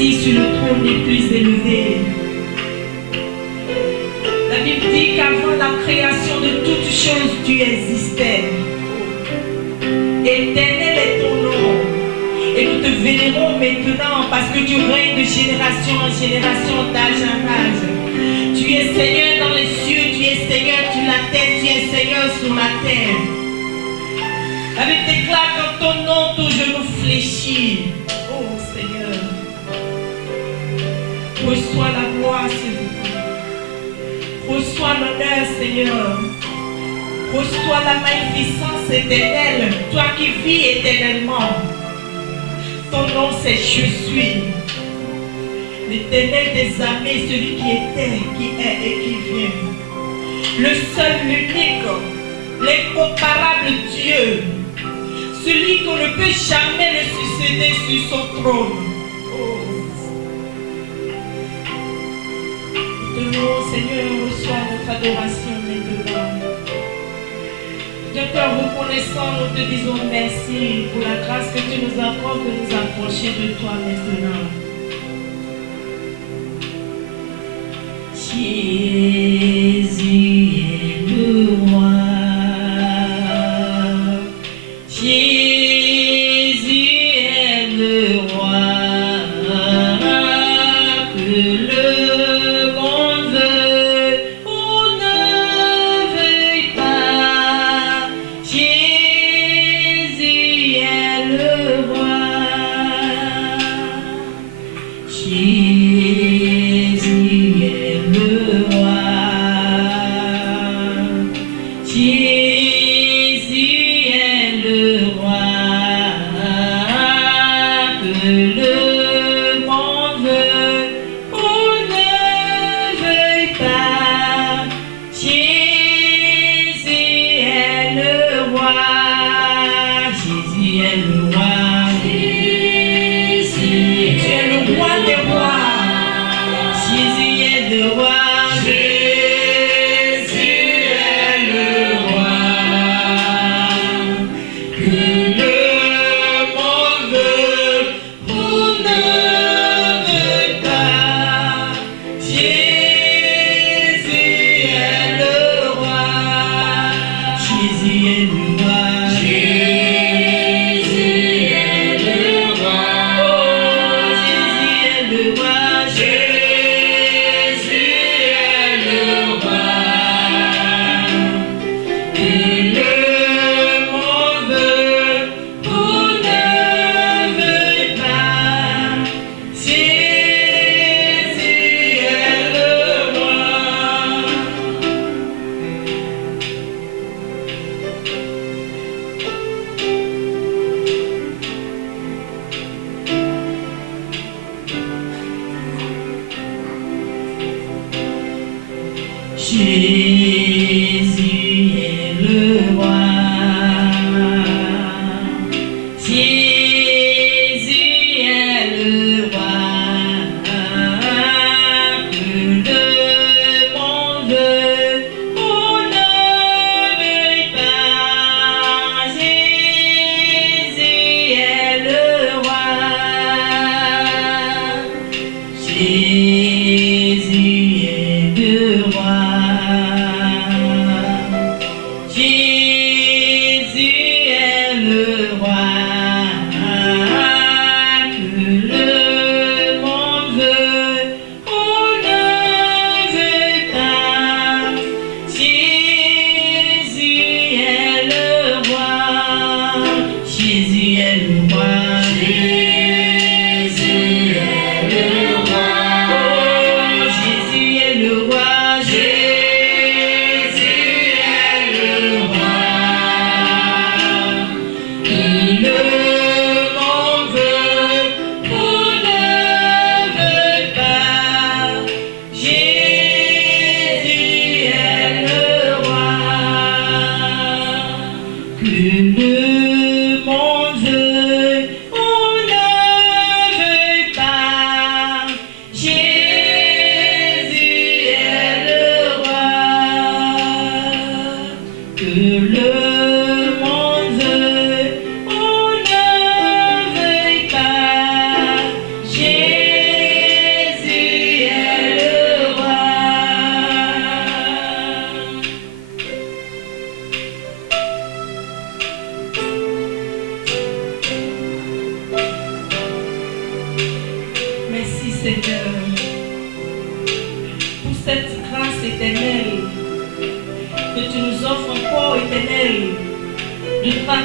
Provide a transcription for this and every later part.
assis sur le trône des plus élevés. La Bible dit qu'avant la création de toutes choses, tu existais. Éternel est ton nom. Et nous te vénérons maintenant parce que tu règnes de génération en génération, d'âge en âge. Tu es Seigneur dans les cieux, tu es Seigneur sur la terre, tu es Seigneur sur la terre. La Bible déclare qu'en ton nom, tout genou fléchit. Oh Seigneur, reçois la gloire, s'il vous plaît. Reçois l'honneur, Seigneur. Reçois la magnificence éternelle, toi qui vis éternellement. Ton nom c'est je suis. L'Éternel des armées, celui qui était, qui est et qui vient. Le seul, l'unique, l'incomparable Dieu. Celui qu'on ne peut jamais le succéder sur son trône. Oh. Nous, Seigneur, reçois notre adoration maintenant. D'un cœur reconnaissant, nous te disons merci pour la grâce que tu nous accordes de nous approcher de toi maintenant. Jésus est le roi. Jésus est le roi. Que le monde veuille ou ne veuille pas. Jésus est le roi. Jésus est le roi. Jésus est le roi. Que le monde veuille ou ne veuille pas. Jésus est le roi. Jésus est le roi. Jésus est le roi des rois. Jésus est le roi. Jésus est le roi. Que le monde veuille ou ne veuille pas. Jésus est le roi. Jésus est le roi. Jésus est le roi. Oh, Jésus est le roi. Jésus est le roi. Que le monde veuille ou ne veuille pas. Jésus est le roi. Jésus est le roi. Jésus est le roi. Que le monde veuille ou ne veuille pas. Jésus est le roi. Jésus est le roi.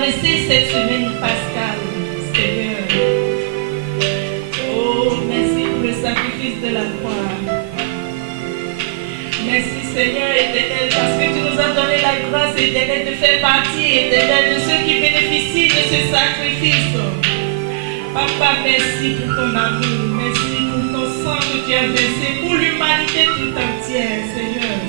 laisser cette semaine pascale, Seigneur. Oh, merci pour le sacrifice de la croix. Merci Seigneur éternel, parce que tu nous as donné la grâce éternelle de faire partie éternel de ceux qui bénéficient de ce sacrifice. Papa, merci pour ton amour, merci pour ton sang que tu as versé pour l'humanité tout entière, Seigneur.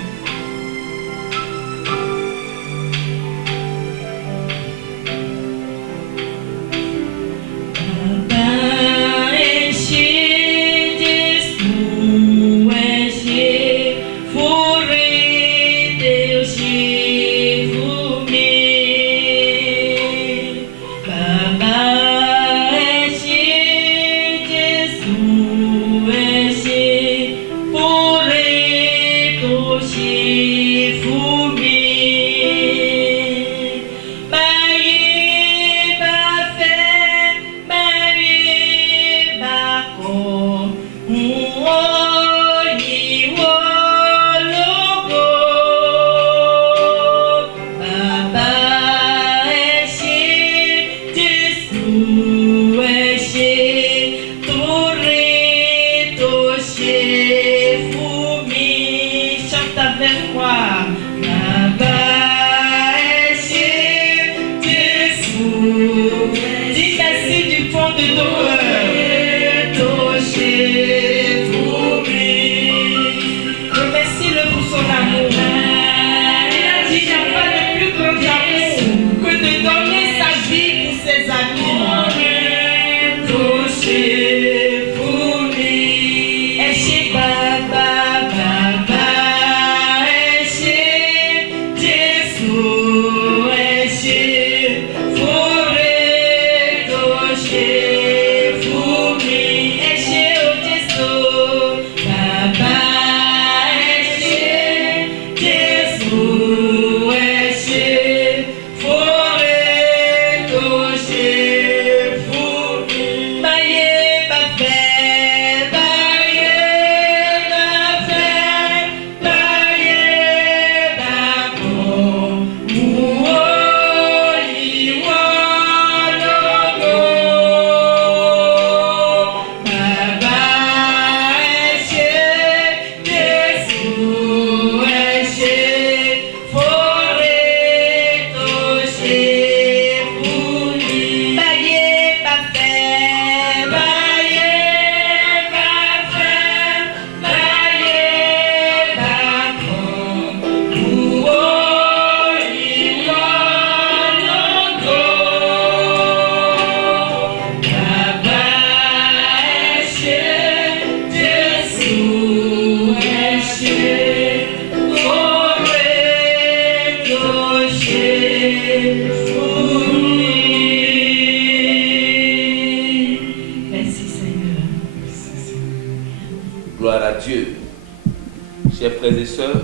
Chers frères et sœurs,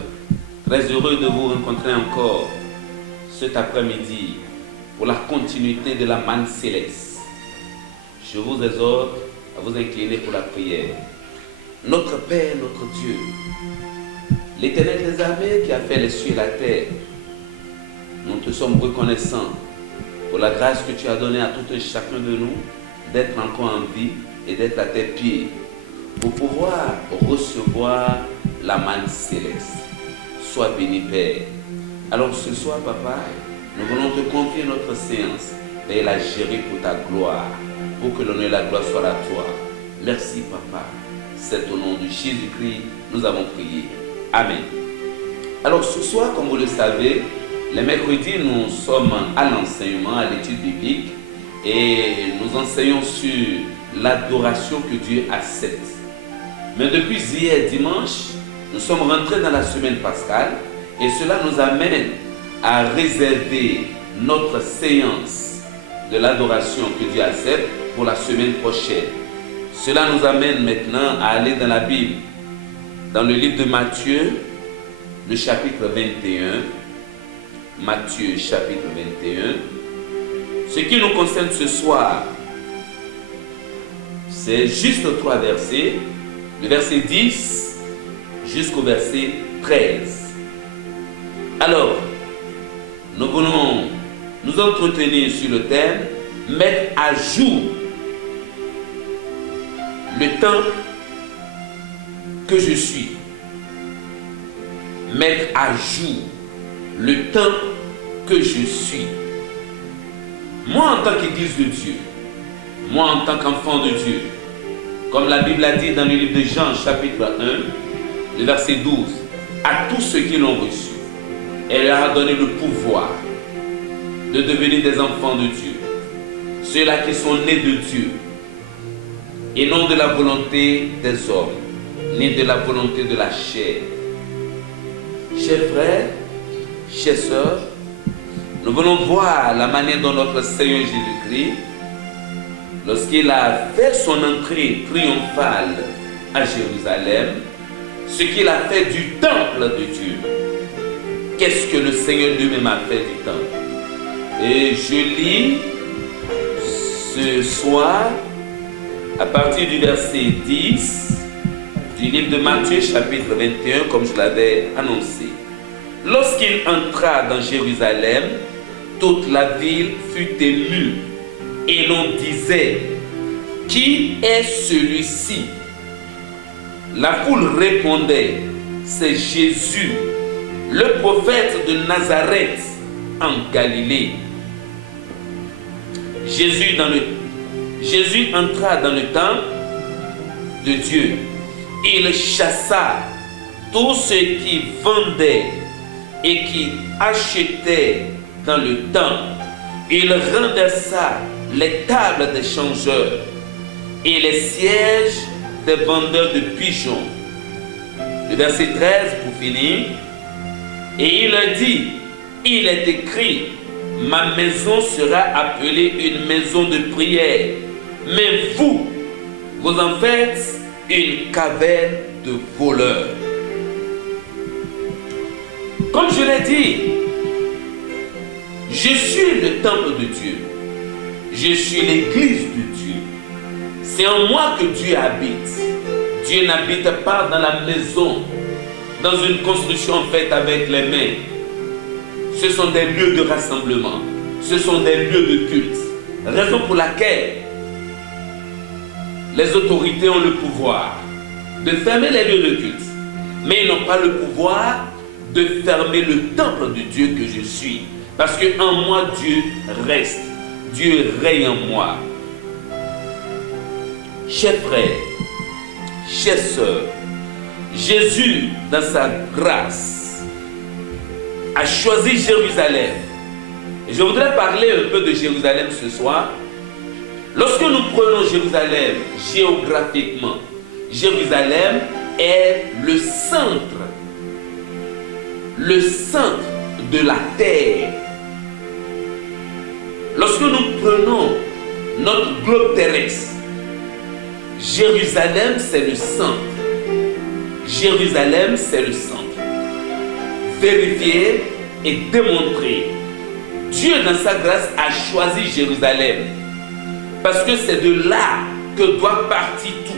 très heureux de vous rencontrer encore cet après-midi pour la continuité de la manne céleste. Je vous exhorte à vous incliner pour la prière. Notre Père, notre Dieu, l'Éternel des armées qui a fait les cieux et la terre, nous te sommes reconnaissants pour la grâce que tu as donnée à tout et chacun de nous d'être encore en vie et d'être à tes pieds pour pouvoir recevoir la manne céleste. Sois béni, Père. Alors ce soir, Papa, nous voulons te confier notre séance et la gérer pour ta gloire, pour que l'honneur et la gloire soient à toi. Merci, Papa. C'est au nom de Jésus-Christ, nous avons prié. Amen. Alors ce soir, comme vous le savez, les mercredis, nous sommes à l'enseignement, à l'étude biblique, et nous enseignons sur l'adoration que Dieu accepte. Mais depuis hier dimanche, nous sommes rentrés dans la semaine pascale et cela nous amène à réserver notre séance de l'adoration que Dieu accepte pour la semaine prochaine. Cela nous amène maintenant à aller dans la Bible, dans le livre de Matthieu, le chapitre 21. Matthieu, chapitre 21. Ce qui nous concerne ce soir, c'est juste 3 versets, le verset 10 jusqu'au verset 13. Alors, nous voulons nous entretenir sur le thème « Mettre à jour le temps que je suis ». Mettre à jour le temps que je suis. Moi en tant qu'Église de Dieu, moi en tant qu'enfant de Dieu, comme la Bible a dit dans le livre de Jean chapitre 1, le verset 12, à tous ceux qui l'ont reçu, elle leur a donné le pouvoir de devenir des enfants de Dieu, ceux-là qui sont nés de Dieu, et non de la volonté des hommes, ni de la volonté de la chair. Chers frères, chères sœurs, nous venons voir la manière dont notre Seigneur Jésus-Christ, lorsqu'il a fait son entrée triomphale à Jérusalem, ce qu'il a fait du temple de Dieu. Qu'est-ce que le Seigneur lui-même a fait du temple? Et je lis ce soir, à partir du verset 10, du livre de Matthieu chapitre 21, comme je l'avais annoncé. Lorsqu'il entra dans Jérusalem, toute la ville fut émue et l'on disait, qui est celui-ci? La foule répondait, c'est Jésus, le prophète de Nazareth en Galilée. Jésus entra dans le temple de Dieu. Il chassa tous ceux qui vendaient et qui achetaient dans le temple. Il renversa les tables des changeurs et les sièges des vendeurs de pigeons. Le verset 13 pour finir. Et il a dit, il est écrit, ma maison sera appelée une maison de prière, mais vous en faites une caverne de voleurs. Comme je l'ai dit, je suis le temple de Dieu. Je suis l'église de Dieu. C'est en moi que Dieu habite. Dieu n'habite pas dans la maison, dans une construction faite avec les mains. Ce sont des lieux de rassemblement. Ce sont des lieux de culte. Raison pour laquelle les autorités ont le pouvoir de fermer les lieux de culte. Mais ils n'ont pas le pouvoir de fermer le temple de Dieu que je suis. Parce qu'en moi, Dieu reste. Dieu règne en moi. Chers frères, chères sœurs, Jésus, dans sa grâce, a choisi Jérusalem. Et je voudrais parler un peu de Jérusalem ce soir. Lorsque nous prenons Jérusalem géographiquement, Jérusalem est le centre de la terre. Lorsque nous prenons notre globe terrestre, Jérusalem c'est le centre. Jérusalem c'est le centre. Vérifier et démontrer. Dieu dans sa grâce a choisi Jérusalem. Parce que c'est de là que doit partir tout.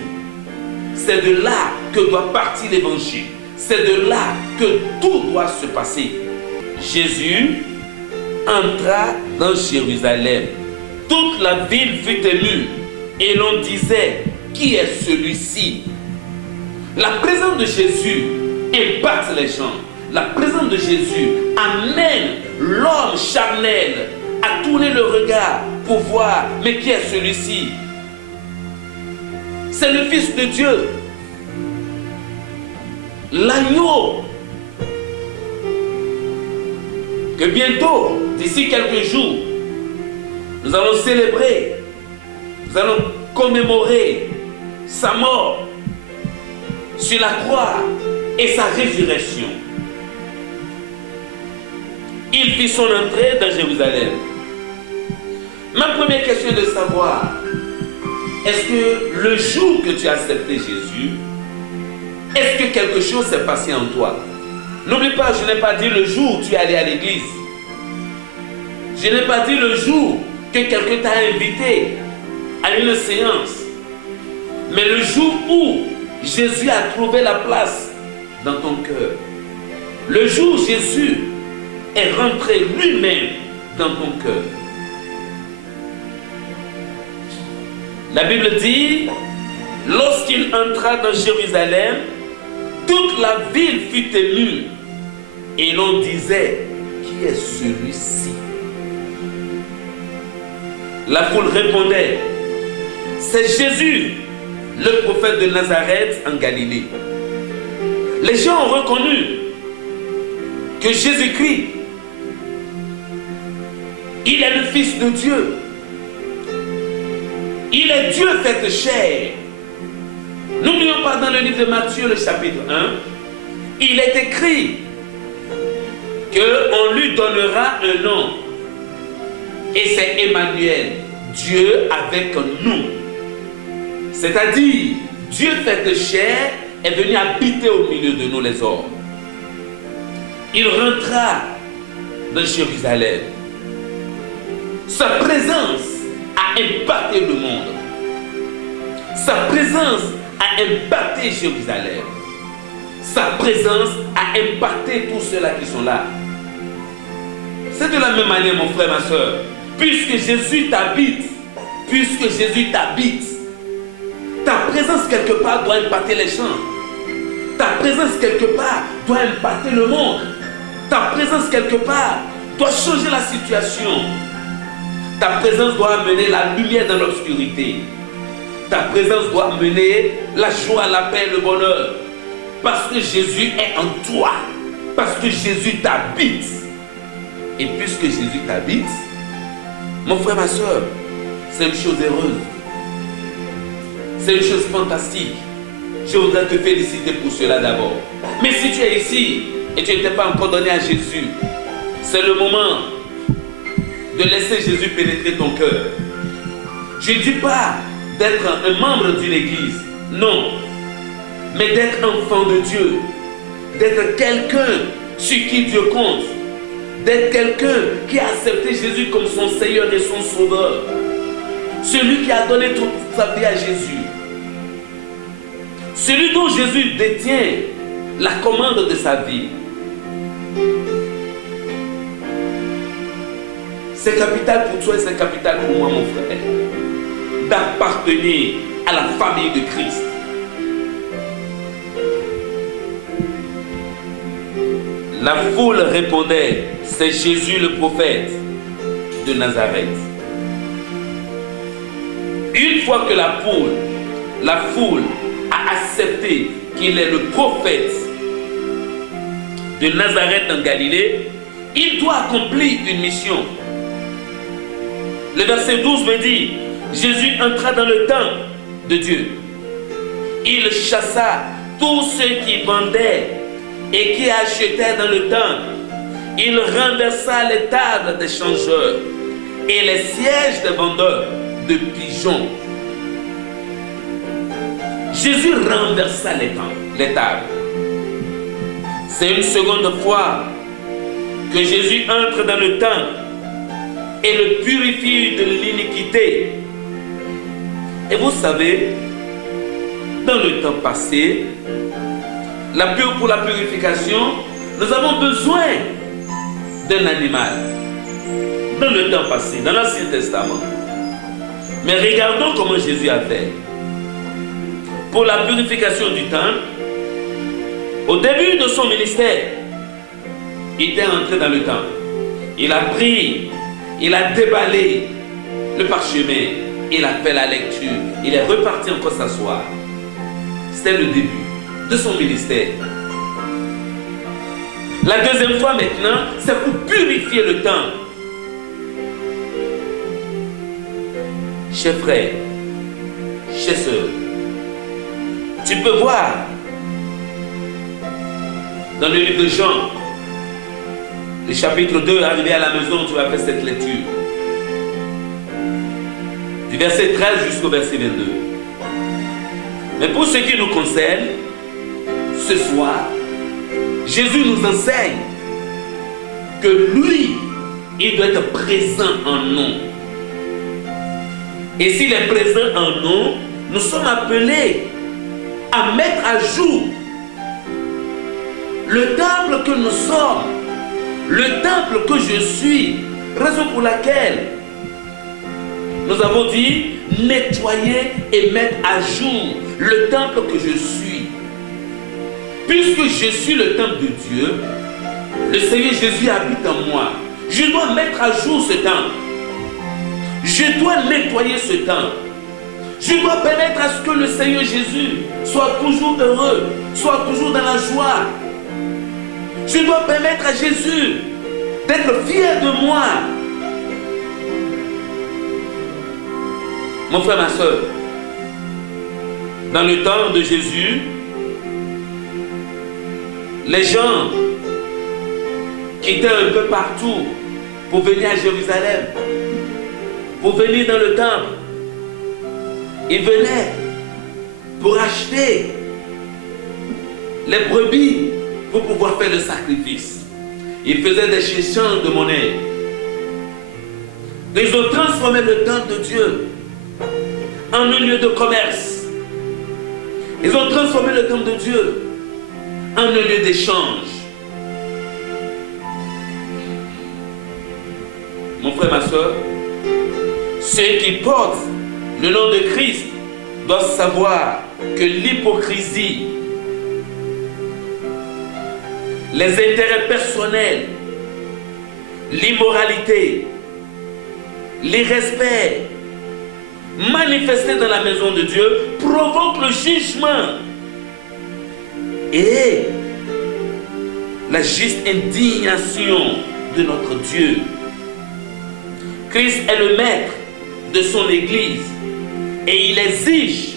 C'est de là que doit partir l'évangile. C'est de là que tout doit se passer. Jésus entra dans Jérusalem. Toute la ville fut émue et l'on disait, qui est celui-ci? La présence de Jésus impacte les gens. La présence de Jésus amène l'homme charnel à tourner le regard pour voir, mais qui est celui-ci? C'est le Fils de Dieu, l'agneau, que bientôt, d'ici quelques jours, nous allons célébrer, nous allons commémorer sa mort sur la croix et sa résurrection. Il fit son entrée dans Jérusalem. Ma première question est de savoir, est-ce que le jour que tu as accepté Jésus, est-ce que quelque chose s'est passé en toi? N'oublie pas, je n'ai pas dit le jour où tu es allé à l'église. Je n'ai pas dit le jour que quelqu'un t'a invité à une séance. Mais le jour où Jésus a trouvé la place dans ton cœur. Le jour où Jésus est rentré lui-même dans ton cœur. La Bible dit, lorsqu'il entra dans Jérusalem, toute la ville fut émue et l'on disait, qui est celui-ci? La foule répondait, c'est Jésus, le prophète de Nazareth en Galilée. Les gens ont reconnu que Jésus-Christ, il est le Fils de Dieu. Il est Dieu fait chair. N'oublions pas dans le livre de Matthieu, le chapitre 1, il est écrit qu'on lui donnera un nom. Et c'est Emmanuel, Dieu avec nous. C'est-à-dire, Dieu fait chair est venu habiter au milieu de nous les hommes. Il rentra dans Jérusalem. Sa présence a impacté le monde. Sa présence a impacté Jérusalem. Sa présence a impacté tous ceux-là qui sont là. C'est de la même manière, mon frère, ma soeur. Puisque Jésus t'habite, ta présence quelque part doit impacter les gens. Ta présence quelque part doit impacter le monde. Ta présence quelque part doit changer la situation. Ta présence doit amener la lumière dans l'obscurité. Ta présence doit amener la joie, la paix, le bonheur. Parce que Jésus est en toi. Parce que Jésus t'habite. Et puisque Jésus t'habite, mon frère, ma soeur, c'est une chose heureuse. C'est une chose fantastique. Je voudrais te féliciter pour cela d'abord. Mais si tu es ici et tu n'étais pas encore donné à Jésus, c'est le moment de laisser Jésus pénétrer ton cœur. Je ne dis pas d'être un membre d'une église, non, mais d'être enfant de Dieu, d'être quelqu'un sur qui Dieu compte, d'être quelqu'un qui a accepté Jésus comme son Seigneur et son Sauveur, celui qui a donné toute sa vie à Jésus, celui dont Jésus détient la commande de sa vie. C'est capital pour toi et c'est capital pour moi, mon frère, d'appartenir à la famille de Christ. La foule répondait, c'est Jésus le prophète de Nazareth. Une fois que la foule a accepté qu'il est le prophète de Nazareth en Galilée, il doit accomplir une mission. Le verset 12 me dit, Jésus entra dans le temple de Dieu. Il chassa tous ceux qui vendaient et qui achetaient dans le temple. Il renversa les tables des changeurs et les sièges des vendeurs de pigeons. Jésus renversa les tables. C'est une seconde fois que Jésus entre dans le temple et le purifie de l'iniquité. Et vous savez, dans le temps passé, pour la purification, nous avons besoin d'un animal. Dans le temps passé, dans l'Ancien Testament. Mais regardons comment Jésus a fait. Pour la purification du temple, au début de son ministère, il était entré dans le temple. Il a pris, il a déballé le parchemin, il a fait la lecture, il est reparti encore s'asseoir. C'était le début de son ministère. La deuxième fois maintenant, c'est pour purifier le temple. Chers frères, chers sœurs, tu peux voir dans le livre de Jean, le chapitre 2, arrivé à la maison, tu vas faire cette lecture. Du verset 13 jusqu'au verset 22. Mais pour ce qui nous concerne, ce soir, Jésus nous enseigne que lui, il doit être présent en nous. Et s'il est présent en nous, nous sommes appelés à mettre à jour le temple que nous sommes, le temple que je suis, Raison pour laquelle nous avons dit nettoyer et mettre à jour le temple que je suis. Puisque je suis le temple de Dieu, le Seigneur Jésus habite en moi. Je dois mettre à jour ce temple. Je dois nettoyer ce temple. Je dois permettre à ce que le Seigneur Jésus soit toujours heureux, soit toujours dans la joie. Je dois permettre à Jésus d'être fier de moi. Mon frère, ma soeur, dans le temps de Jésus, les gens quittaient un peu partout pour venir à Jérusalem, pour venir dans le temple. Ils venaient pour acheter les brebis pour pouvoir faire le sacrifice. Ils faisaient des échanges de monnaie. Ils ont transformé le temple de Dieu en un lieu de commerce. Ils ont transformé le temple de Dieu en un lieu d'échange. Mon frère, ma soeur, ceux qui portent le nom de Christ doivent savoir que l'hypocrisie, les intérêts personnels, l'immoralité, l'irrespect manifestés dans la maison de Dieu provoquent le jugement et la juste indignation de notre Dieu. Christ est le maître de son Église et il exige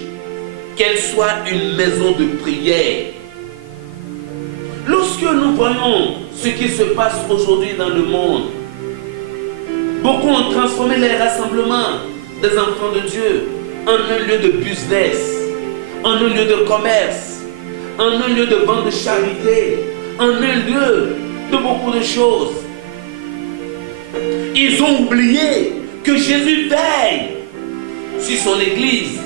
qu'elle soit une maison de prière. Lorsque nous voyons ce qui se passe aujourd'hui dans le monde, beaucoup ont transformé les rassemblements des enfants de Dieu en un lieu de business, en un lieu de commerce, en un lieu de vente de charité, en un lieu de beaucoup de choses. Ils ont oublié que Jésus veille sur son Église.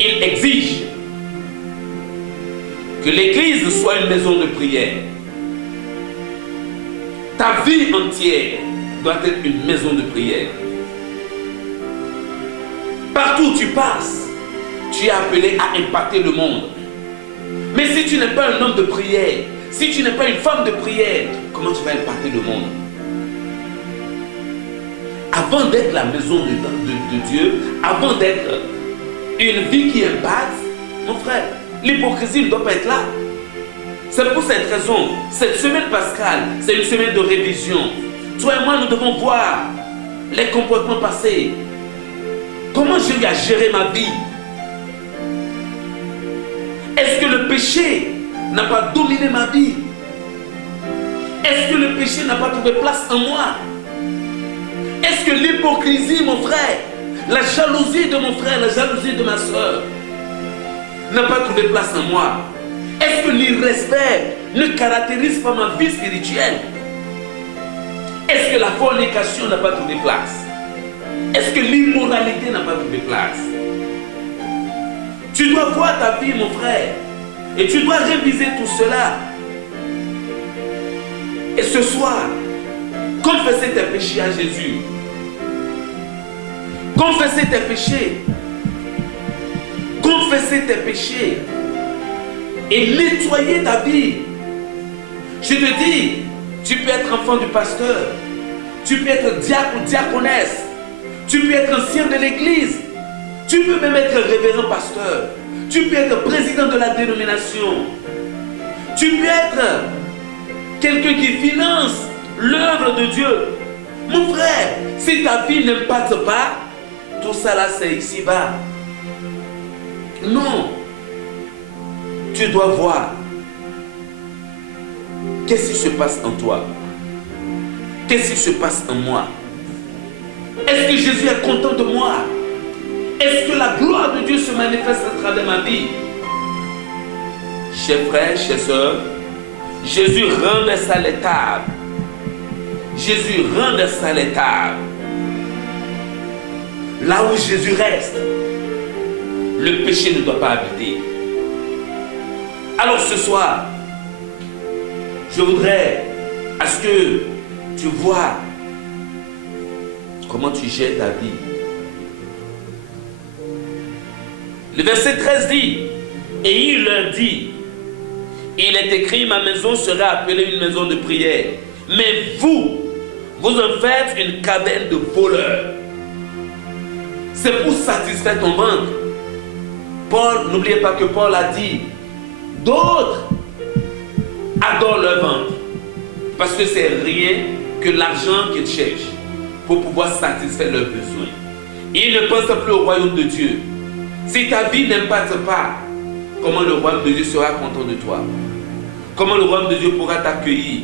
Il exige que l'Église soit une maison de prière. Ta vie entière doit être une maison de prière. Partout où tu passes, tu es appelé à impacter le monde. Mais si tu n'es pas un homme de prière, si tu n'es pas une femme de prière, comment tu vas impacter le monde? Avant d'être la maison de Dieu, avant d'être une vie qui impacte, mon frère, l'hypocrisie ne doit pas être là. C'est pour cette raison, cette semaine pascale, c'est une semaine de révision. Toi et moi, nous devons voir les comportements passés. Comment Jésus a géré ma vie? Est-ce que le péché n'a pas dominé ma vie? Est-ce que le péché n'a pas trouvé place en moi? Est-ce que l'hypocrisie, mon frère, la jalousie de mon frère, la jalousie de ma soeur n'a pas trouvé place en moi? Est-ce que l'irrespect ne caractérise pas ma vie spirituelle? Est-ce que la fornication n'a pas trouvé place? Est-ce que l'immoralité n'a pas trouvé place? Tu dois voir ta vie, mon frère, et tu dois réviser tout cela. Et ce soir, confesser tes péchés à Jésus. Confesser tes péchés. Confesser tes péchés. Et nettoyer ta vie. Je te dis, tu peux être enfant du pasteur. Tu peux être diacre ou diaconesse. Tu peux être ancien de l'église. Tu peux même être révérend pasteur. Tu peux être président de la dénomination. Tu peux être quelqu'un qui finance l'œuvre de Dieu. Mon frère, si ta vie n'impacte pas, tout ça là c'est ici-bas. Non. Tu dois voir qu'est-ce qui se passe en toi. Qu'est-ce qui se passe en moi. Est-ce que Jésus est content de moi? Est-ce que la gloire de Dieu se manifeste à travers ma vie? Chers frères, chers sœurs, Jésus renversa les tables. Jésus renversa les tables. Là où Jésus reste, le péché ne doit pas habiter. Alors ce soir, je voudrais à ce que tu vois comment tu gères ta vie. Le verset 13 dit, et il leur dit, il est écrit, ma maison sera appelée une maison de prière, mais vous en faites une caverne de voleurs. C'est pour satisfaire ton ventre. Paul, n'oubliez pas que Paul a dit, d'autres adorent leur ventre, parce que c'est rien que l'argent qu'ils cherchent pour pouvoir satisfaire leurs besoins. Ils ne pensent plus au royaume de Dieu. Si ta vie n'impacte pas, comment le royaume de Dieu sera content de toi? Comment le royaume de Dieu pourra t'accueillir?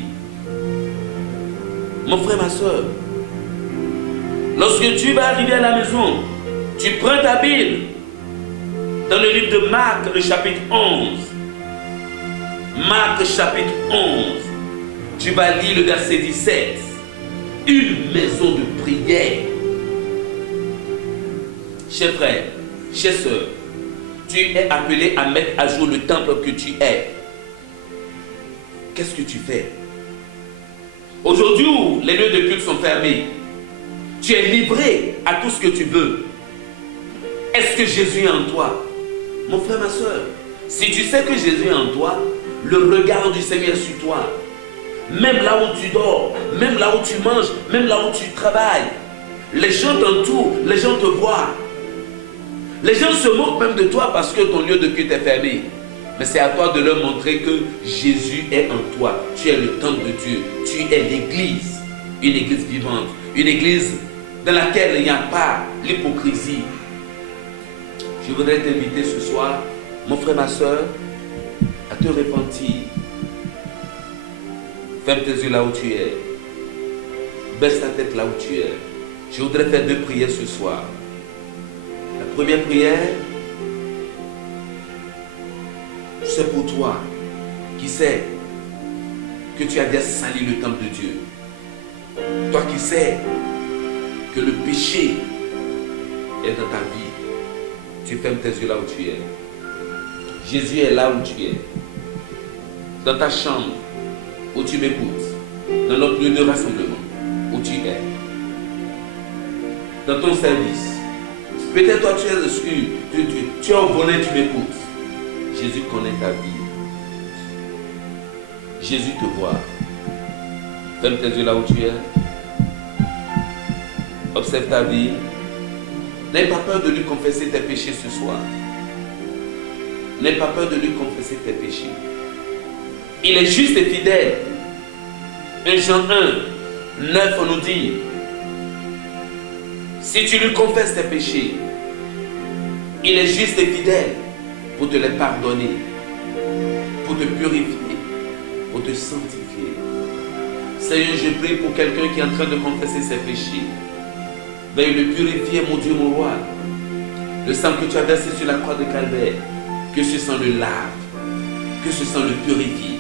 Mon frère, ma soeur, lorsque tu vas arriver à la maison, tu prends ta Bible dans le livre de Marc, le chapitre 11. Marc, chapitre 11. Tu vas lire le verset 17. Une maison de prière. Chers frères, chers sœurs, tu es appelé à mettre à jour le temple que tu es. Qu'est-ce que tu fais? Aujourd'hui où les lieux de culte sont fermés, tu es livré à tout ce que tu veux. Est-ce que Jésus est en toi? Mon frère, ma soeur, si tu sais que Jésus est en toi, le regard du Seigneur est sur toi. Même là où tu dors, même là où tu manges, même là où tu travailles, les gens t'entourent, les gens te voient. Les gens se moquent même de toi parce que ton lieu de culte est fermé. Mais c'est à toi de leur montrer que Jésus est en toi. Tu es le temple de Dieu. Tu es l'église. Une église vivante. Une église dans laquelle il n'y a pas l'hypocrisie. Je voudrais t'inviter ce soir, mon frère, ma soeur, à te repentir. Ferme tes yeux là où tu es. Baisse ta tête là où tu es. Je voudrais faire 2 prières ce soir. La première prière, c'est pour toi qui sais que tu as déjà sali le temple de Dieu. Toi qui sais que le péché est dans ta vie. Tu fermes tes yeux là où tu es. Jésus est là où tu es. Dans ta chambre où tu m'écoutes. Dans notre lieu de rassemblement où tu es. Dans ton service. Peut-être toi tu es au volet, tu m'écoutes. Jésus connaît ta vie. Jésus te voit. Ferme tes yeux là où tu es. Observe ta vie. N'aie pas peur de lui confesser tes péchés ce soir. N'aie pas peur de lui confesser tes péchés. Il est juste et fidèle. 1 Jean 1, 9, on nous dit, si tu lui confesses tes péchés, il est juste et fidèle pour te les pardonner, pour te purifier, pour te sanctifier. Seigneur, je prie pour quelqu'un qui est en train de confesser ses péchés. Veuille le purifier, mon Dieu, mon roi. Le sang que tu as versé sur la croix de Calvaire, que ce sang le lave, que ce sang le purifie.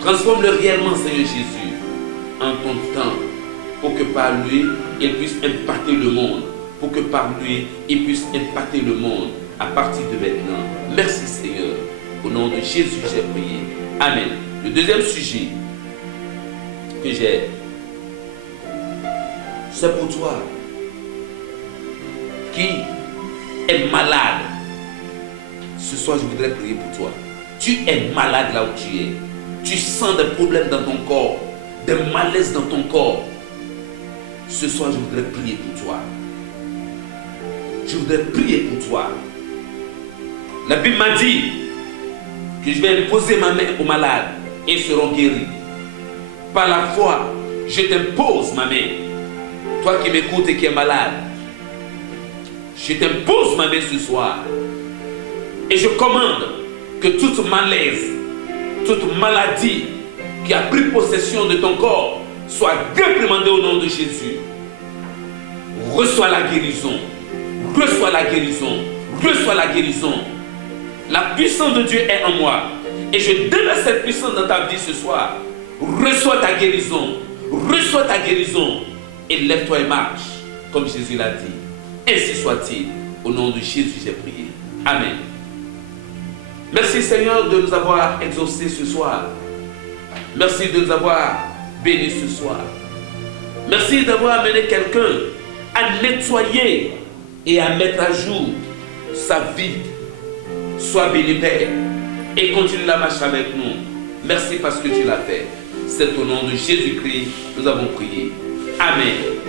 Transforme-le réellement, Seigneur Jésus, en ton temps, pour que par lui, il puisse impacter le monde. Pour que par lui, il puisse impacter le monde à partir de maintenant. Merci, Seigneur. Au nom de Jésus, j'ai prié. Amen. Le deuxième sujet que j'ai, c'est pour toi qui est malade. Ce soir, je voudrais prier pour toi. Tu es malade là où tu es. Tu sens des problèmes dans ton corps, des malaises dans ton corps. Ce soir, je voudrais prier pour toi. Je voudrais prier pour toi. La Bible m'a dit que je vais imposer ma main aux malades et ils seront guéris. Par la foi, je t'impose ma main. Toi qui m'écoutes et qui es malade, je t'impose ma main ce soir. Et je commande que toute malaise, toute maladie qui a pris possession de ton corps soit réprimandée au nom de Jésus. Reçois la guérison. Reçois la guérison. Reçois la guérison. La puissance de Dieu est en moi. Et je déverse cette puissance dans ta vie ce soir. Reçois ta guérison. Reçois ta guérison. Et lève-toi et marche. Comme Jésus l'a dit. Ainsi soit-il. Au nom de Jésus, j'ai prié. Amen. Merci Seigneur de nous avoir exaucés ce soir. Merci de nous avoir béni ce soir. Merci d'avoir amené quelqu'un à nettoyer et à mettre à jour sa vie. Sois béni, Père, et continue la marche avec nous. Merci parce que tu l'as fait. C'est au nom de Jésus-Christ nous avons prié. Amen.